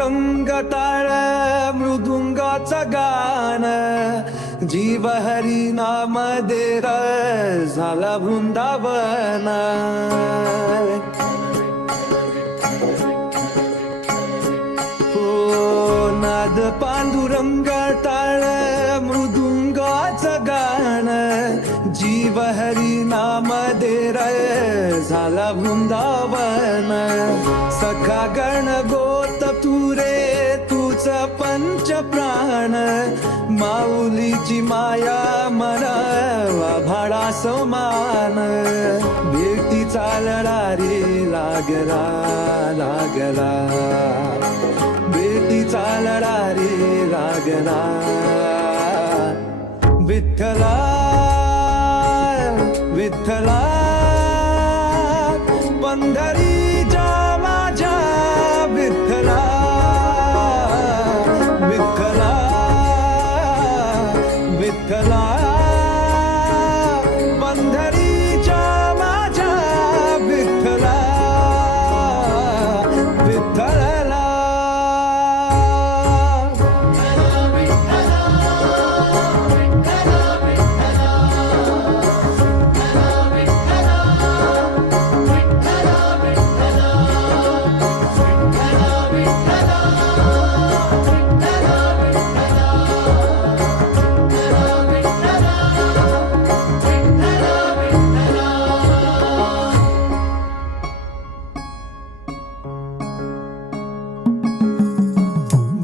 पांडुरंग टाळ मृदुंगाचं गाण, जीव हरी नाम देर झाला वृंदावन. हो नाद पांडुरंग टाळ मृदुंगाचं गाण, जीव हरी नाम देर झाला वृंदावन. सखा गण गोत तू रे तूच पंच प्राण, माऊलीची माया मना भाडा समान. भेटीचा लढा रे लागला लागला, भेटीचा लढा रे लागला. विठ्ठला विठ्ठला पंढरीच्या माझ्या विठ्ठला, विठ्ठला विठ्ठला पंढरीच्या माझ्या विठ्ठला, विठ्ठला.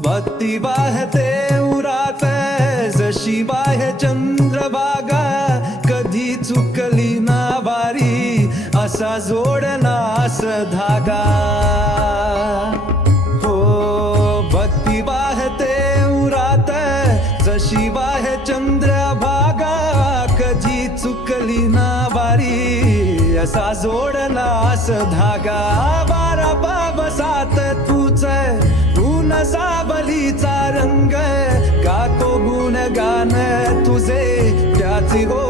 भक्ती वाहते उरात जशी बाह्य चंद्रभागा, कधी चुकली ना वारी असा जोडनास धागा. हो भक्ती वाहते उरात जशी बाह्य चंद्रभागा, कधी चुकली ना वारी असा जोडनास धागा. बारा पावसात तूच सावलीचा रंग, गातो गुणगान तुझे त्याची हो